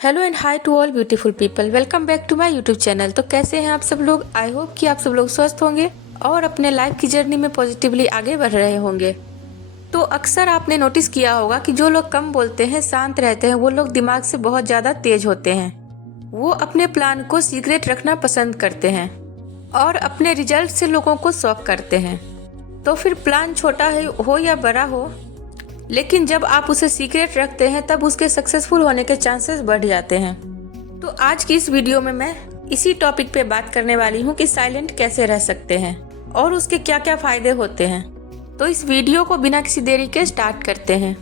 Hello and hi to all beautiful people, welcome back to my YouTube channel. तो कैसे हैं आप सब लोग? आई होप कि आप सब लोग स्वस्थ होंगे और अपने लाइफ की जर्नी में पॉजिटिवली आगे बढ़ रहे होंगे। तो अक्सर आपने नोटिस किया होगा कि जो लोग कम बोलते हैं, शांत रहते हैं, वो लोग दिमाग से बहुत ज़्यादा तेज होते हैं। वो अपने प्लान को सीक्रेट रखना पसंद करते हैं और अपने रिजल्ट से लोगों को शॉक करते हैं। तो फिर प्लान छोटा हो या बड़ा हो, लेकिन जब आप उसे सीक्रेट रखते हैं तब उसके सक्सेसफुल होने के चांसेस बढ़ जाते हैं। तो आज की इस वीडियो में मैं इसी टॉपिक पे बात करने वाली हूँ कि साइलेंट कैसे रह सकते हैं और उसके क्या क्या फायदे होते हैं। तो इस वीडियो को बिना किसी देरी के स्टार्ट करते हैं।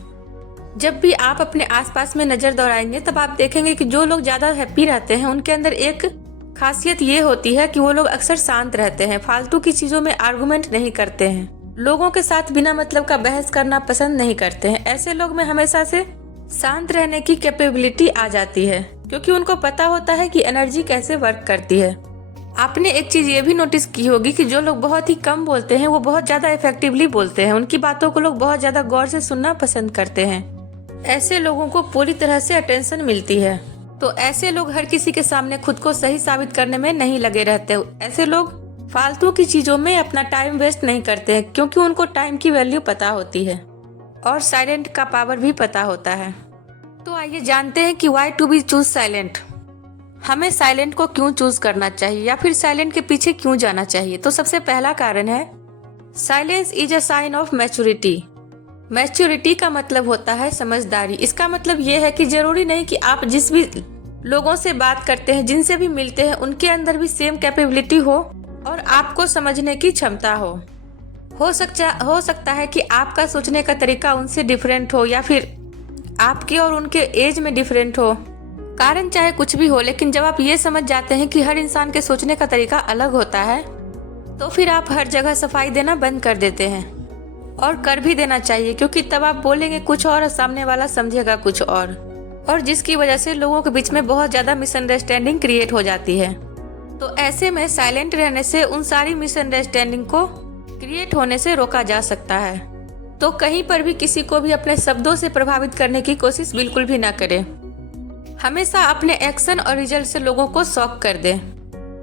जब भी आप अपने आसपास में नजर दौड़ाएंगे तब आप देखेंगे कि जो लोग ज्यादा हैप्पी रहते हैं उनके अंदर एक खासियत ये होती है कि वो लोग अक्सर शांत रहते हैं, फालतू की चीजों में आर्गुमेंट नहीं करते हैं, लोगों के साथ बिना मतलब का बहस करना पसंद नहीं करते हैं। ऐसे लोग में हमेशा से शांत रहने की कैपेबिलिटी आ जाती है क्योंकि उनको पता होता है कि एनर्जी कैसे वर्क करती है। आपने एक चीज ये भी नोटिस की होगी कि जो लोग बहुत ही कम बोलते हैं वो बहुत ज्यादा इफेक्टिवली बोलते हैं। उनकी बातों को लोग बहुत ज्यादा गौर से सुनना पसंद करते हैं। ऐसे लोगों को पूरी तरह से अटेंशन मिलती है। तो ऐसे लोग हर किसी के सामने खुद को सही साबित करने में नहीं लगे रहते। ऐसे लोग फालतू की चीजों में अपना टाइम वेस्ट नहीं करते हैं क्योंकि उनको टाइम की वैल्यू पता होती है और साइलेंट का पावर भी पता होता है। तो आइए जानते हैं कि why to be choose silent. हमें साइलेंट को क्यों चूज करना चाहिए या फिर साइलेंट के पीछे क्यों जाना चाहिए। तो सबसे पहला कारण है silence is a sign of maturity. Maturity का मतलब होता है समझदारी। इसका मतलब ये है कि जरूरी नहीं कि आप जिस भी लोगों से बात करते हैं, जिनसे भी मिलते हैं, उनके अंदर भी सेम कैपेबिलिटी हो और आपको समझने की क्षमता हो सकता है कि आपका सोचने का तरीका उनसे डिफरेंट हो या फिर आपके और उनके एज में डिफरेंट हो। कारण चाहे कुछ भी हो, लेकिन जब आप ये समझ जाते हैं कि हर इंसान के सोचने का तरीका अलग होता है तो फिर आप हर जगह सफाई देना बंद कर देते हैं। और कर भी देना चाहिए क्योंकि तब आप बोलेंगे कुछ और सामने वाला समझेगा कुछ और जिसकी वजह से लोगों के बीच में बहुत ज्यादा मिसअंडरस्टैंडिंग क्रिएट हो जाती है। तो ऐसे में साइलेंट रहने से उन सारी मिसअंडरस्टैंडिंग को क्रिएट होने से रोका जा सकता है। तो कहीं पर भी किसी को भी अपने शब्दों से प्रभावित करने की कोशिश बिल्कुल भी ना करें। हमेशा अपने एक्शन और रिजल्ट से लोगों को शॉक कर दें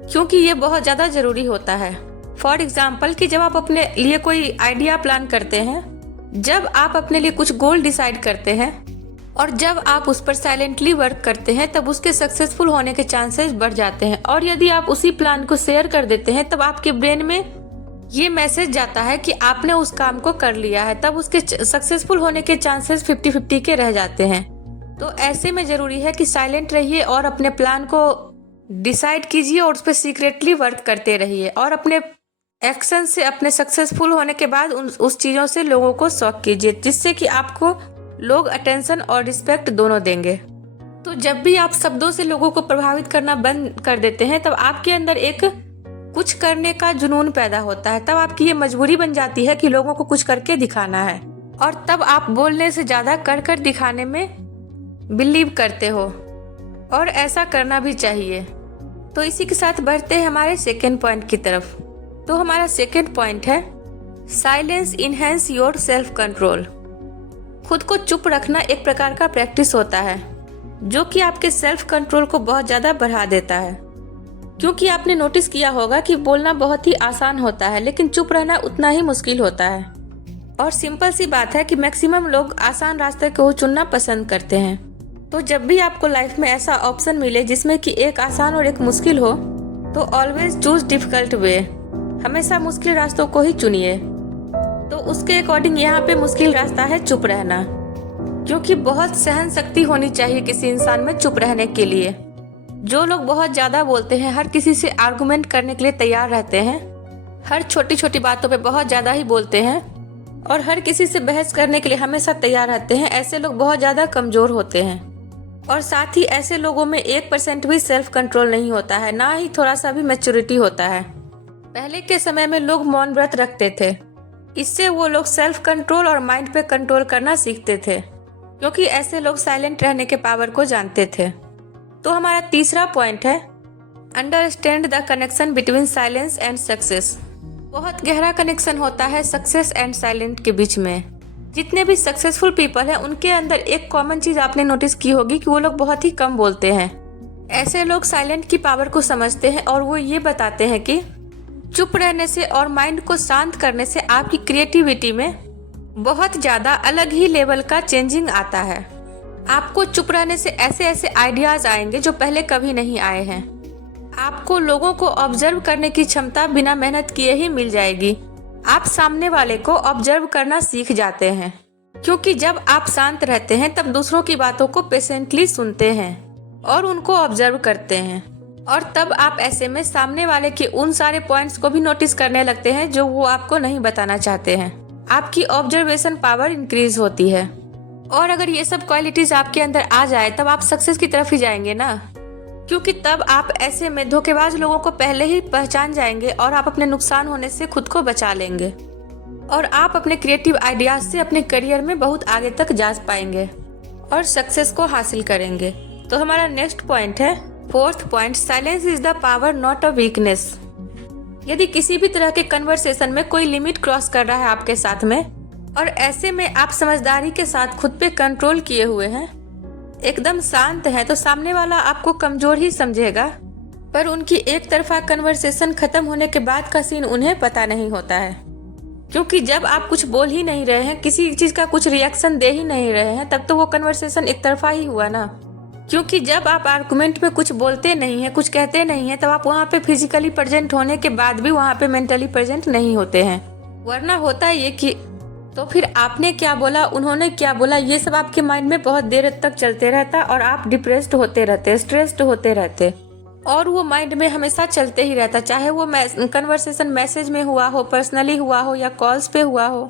क्योंकि ये बहुत ज़्यादा ज़रूरी होता है। फॉर एग्जाम्पल कि जब आप अपने लिए कोई आइडिया प्लान करते हैं, जब आप अपने लिए कुछ गोल डिसाइड करते हैं और जब आप उस पर साइलेंटली वर्क करते हैं तब उसके सक्सेसफुल होने के चांसेस बढ़ जाते हैं। और यदि आप उसी प्लान को शेयर कर देते हैं तब आपके ब्रेन में ये मैसेज जाता है कि आपने उस काम को कर लिया है, तब उसके सक्सेसफुल होने के चांसेस 50-50 के रह जाते हैं। तो ऐसे में जरूरी है कि साइलेंट रहिए और अपने प्लान को डिसाइड कीजिए और उस पर सीक्रेटली वर्क करते रहिए और अपने एक्शन से अपने सक्सेसफुल होने के बाद उस चीज़ों से लोगों को शॉक कीजिए, जिससे कि आपको लोग अटेंशन और रिस्पेक्ट दोनों देंगे। तो जब भी आप शब्दों से लोगों को प्रभावित करना बंद कर देते हैं तब आपके अंदर एक कुछ करने का जुनून पैदा होता है। तब आपकी ये मजबूरी बन जाती है कि लोगों को कुछ करके दिखाना है और तब आप बोलने से ज्यादा कर दिखाने में बिलीव करते हो और ऐसा करना भी चाहिए। तो इसी के साथ बढ़ते हैं हमारे सेकेंड पॉइंट की तरफ। तो हमारा सेकेंड पॉइंट है silence enhance your self control. खुद को चुप रखना एक प्रकार का प्रैक्टिस होता है जो कि आपके सेल्फ कंट्रोल को बहुत ज़्यादा बढ़ा देता है। क्योंकि आपने नोटिस किया होगा कि बोलना बहुत ही आसान होता है लेकिन चुप रहना उतना ही मुश्किल होता है। और सिंपल सी बात है कि मैक्सिमम लोग आसान रास्ते को चुनना पसंद करते हैं। तो जब भी आपको लाइफ में ऐसा ऑप्शन मिले जिसमें कि एक आसान और एक मुश्किल हो तो ऑलवेज चूज डिफिकल्ट वे। हमेशा मुश्किल रास्तों को ही चुनिए। तो उसके अकॉर्डिंग यहाँ पे मुश्किल रास्ता है चुप रहना, क्योंकि बहुत सहन शक्ति होनी चाहिए किसी इंसान में चुप रहने के लिए। जो लोग बहुत ज़्यादा बोलते हैं, हर किसी से आर्गुमेंट करने के लिए तैयार रहते हैं, हर छोटी छोटी बातों पे बहुत ज़्यादा ही बोलते हैं और हर किसी से बहस करने के लिए हमेशा तैयार रहते हैं, ऐसे लोग बहुत ज़्यादा कमज़ोर होते हैं। और साथ ही ऐसे लोगों में 1% भी सेल्फ कंट्रोल नहीं होता है, ना ही थोड़ा सा भी मैच्योरिटी होता है। पहले के समय में लोग मौन व्रत रखते थे, इससे वो लोग सेल्फ कंट्रोल और माइंड पे कंट्रोल करना सीखते थे क्योंकि ऐसे लोग साइलेंट रहने के पावर को जानते थे। तो हमारा तीसरा पॉइंट है understand the connection between silence and success. बहुत गहरा कनेक्शन होता है सक्सेस एंड साइलेंट के बीच में। जितने भी सक्सेसफुल पीपल हैं उनके अंदर एक कॉमन चीज आपने नोटिस की होगी कि वो लोग बहुत ही कम बोलते हैं। ऐसे लोग साइलेंट की पावर को समझते हैं और वो ये बताते हैं कि चुप रहने से और माइंड को शांत करने से आपकी क्रिएटिविटी में बहुत ज्यादा अलग ही लेवल का चेंजिंग आता है। आपको चुप रहने से ऐसे ऐसे आइडियाज आएंगे जो पहले कभी नहीं आए हैं। आपको लोगों को ऑब्जर्व करने की क्षमता बिना मेहनत किए ही मिल जाएगी। आप सामने वाले को ऑब्जर्व करना सीख जाते हैं, क्योंकि जब आप शांत रहते हैं तब दूसरों की बातों को पेशेंटली सुनते हैं और उनको ऑब्जर्व करते हैं, और तब आप ऐसे में सामने वाले के उन सारे पॉइंट्स को भी नोटिस करने लगते हैं जो वो आपको नहीं बताना चाहते हैं। आपकी ऑब्जर्वेशन पावर इंक्रीज होती है, और अगर ये सब क्वालिटीज आपके अंदर आ जाए तब आप सक्सेस की तरफ ही जाएंगे ना, क्योंकि तब आप ऐसे में धोखेबाज लोगों को पहले ही पहचान जाएंगे और आप अपने नुकसान होने से खुद को बचा लेंगे, और आप अपने क्रिएटिव आइडियाज से अपने करियर में बहुत आगे तक जा पाएंगे और सक्सेस को हासिल करेंगे। तो हमारा नेक्स्ट पॉइंट है, fourth point, silence is the power not a weakness. यदि किसी भी तरह के कन्वर्सेशन में कोई लिमिट क्रॉस कर रहा है आपके साथ में, और ऐसे में आप समझदारी के साथ खुद पे कंट्रोल किए हुए हैं, एकदम शांत है, तो सामने वाला आपको कमजोर ही समझेगा, पर उनकी एक तरफा कन्वर्सेशन खत्म होने के बाद का सीन उन्हें पता नहीं होता है। क्योंकि जब आप कुछ बोल ही नहीं रहे हैं, किसी चीज का कुछ रिएक्शन दे ही नहीं रहे हैं, तब तो वो कन्वर्सेशन एक तरफा ही हुआ ना। क्योंकि जब आप आर्गुमेंट में कुछ बोलते नहीं है, कुछ कहते नहीं है, तब आप वहाँ पे फिजिकली प्रेजेंट होने के बाद भी वहाँ पे मेंटली प्रेजेंट नहीं होते हैं। वरना होता ये कि तो फिर आपने क्या बोला, उन्होंने क्या बोला, ये सब आपके माइंड में बहुत देर तक चलते रहता और आप डिप्रेस्ड होते रहते, स्ट्रेस्ड होते रहते, और वो माइंड में हमेशा चलते ही रहता, चाहे वो कन्वर्सेशन मैसेज में हुआ हो, पर्सनली हुआ हो या कॉल्स पे हुआ हो।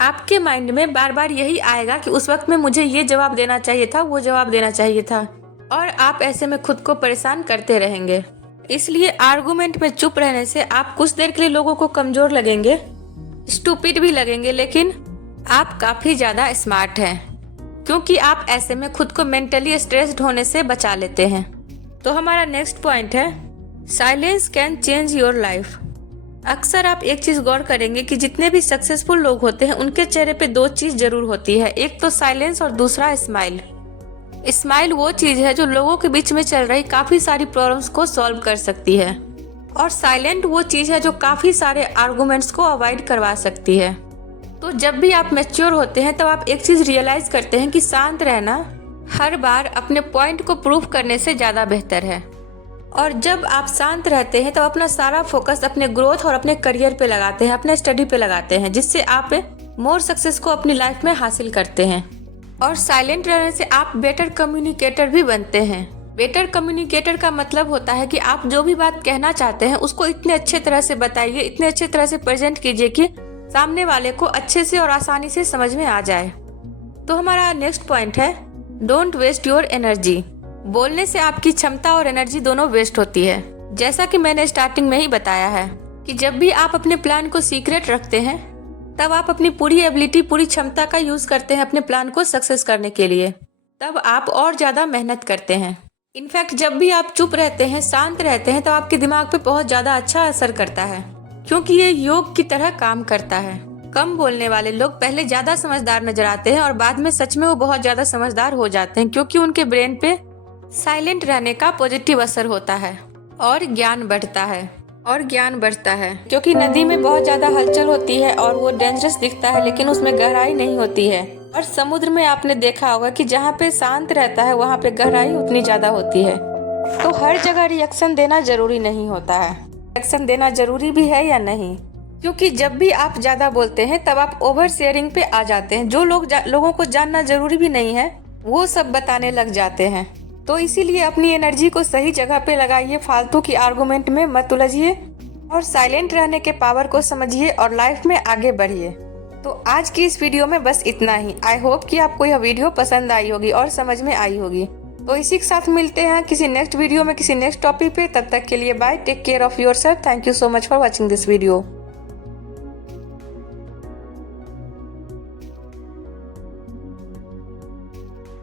आपके माइंड में बार बार यही आएगा कि उस वक्त में मुझे ये जवाब देना चाहिए था, वो जवाब देना चाहिए था, और आप ऐसे में खुद को परेशान करते रहेंगे। इसलिए आर्गुमेंट में चुप रहने से आप कुछ देर के लिए लोगों को कमजोर लगेंगे, स्टूपिड भी लगेंगे, लेकिन आप काफी ज्यादा स्मार्ट हैं, क्योंकि आप ऐसे में खुद को मेंटली स्ट्रेस्ड होने से बचा लेते हैं। तो हमारा नेक्स्ट पॉइंट है, silence can change your life. अक्सर आप एक चीज गौर करेंगे कि जितने भी सक्सेसफुल लोग होते हैं उनके चेहरे पे दो चीज जरूर होती है, एक तो साइलेंस और दूसरा स्माइल। स्माइल वो चीज है जो लोगों के बीच में चल रही काफी सारी प्रॉब्लम्स को सॉल्व कर सकती है, और साइलेंट वो चीज है जो काफी सारे आर्गुमेंट्स को अवॉइड करवा सकती है। तो जब भी आप मैच्योर होते हैं तब आप एक चीज रियलाइज करते हैं कि शांत रहना हर बार अपने पॉइंट को प्रूव करने से ज्यादा बेहतर है, और जब आप शांत रहते हैं तब अपना सारा फोकस अपने ग्रोथ और अपने करियर पे लगाते हैं, अपने स्टडी पे लगाते हैं, जिससे आप मोर सक्सेस को अपनी लाइफ में हासिल करते हैं। और साइलेंट रहने से आप बेटर कम्युनिकेटर भी बनते हैं। बेटर कम्युनिकेटर का मतलब होता है कि आप जो भी बात कहना चाहते हैं उसको इतने अच्छे तरह से बताइए, इतने अच्छे तरह से प्रेजेंट कीजिए कि सामने वाले को अच्छे से और आसानी से समझ में आ जाए। तो हमारा नेक्स्ट पॉइंट है, डोंट वेस्ट योर एनर्जी। बोलने से आपकी क्षमता और एनर्जी दोनों वेस्ट होती है। जैसा कि मैंने स्टार्टिंग में ही बताया है कि जब भी आप अपने प्लान को सीक्रेट रखते हैं तब आप अपनी पूरी एबिलिटी, पूरी क्षमता का यूज करते हैं अपने प्लान को सक्सेस करने के लिए, तब आप और ज्यादा मेहनत करते हैं। इनफैक्ट जब भी आप चुप रहते हैं, शांत रहते हैं, तो आपके दिमाग पे बहुत ज्यादा अच्छा असर करता है, क्योंकि ये योग की तरह काम करता है। कम बोलने वाले लोग पहले ज्यादा समझदार नजर आते हैं और बाद में सच में वो बहुत ज्यादा समझदार हो जाते हैं, क्योंकि उनके ब्रेन पे साइलेंट रहने का पॉजिटिव असर होता है और ज्ञान बढ़ता है। क्योंकि नदी में बहुत ज्यादा हलचल होती है और वो डेंजरस दिखता है, लेकिन उसमें गहराई नहीं होती है। और समुद्र में आपने देखा होगा कि जहाँ पे शांत रहता है वहाँ पे गहराई उतनी ज्यादा होती है। तो हर जगह रिएक्शन देना जरूरी नहीं होता है। रिएक्शन देना जरूरी भी है या नहीं, क्योंकि जब भी आप ज्यादा बोलते हैं तब आप ओवर शेयरिंग पे आ जाते हैं। जो लोगों को जानना जरूरी भी नहीं है वो सब बताने लग जाते हैं। तो इसीलिए अपनी एनर्जी को सही जगह पे लगाइए, फालतू की आर्गुमेंट में मत उलझिए और साइलेंट रहने के पावर को समझिए और लाइफ में आगे बढ़िए। तो आज की इस वीडियो में बस इतना ही। आई होप कि आपको यह वीडियो पसंद आई होगी और समझ में आई होगी। तो इसी के साथ मिलते हैं किसी नेक्स्ट वीडियो में, किसी नेक्स्ट टॉपिक पे। तब तक के लिए bye, take care of yourself. Thank you so much for watching this video.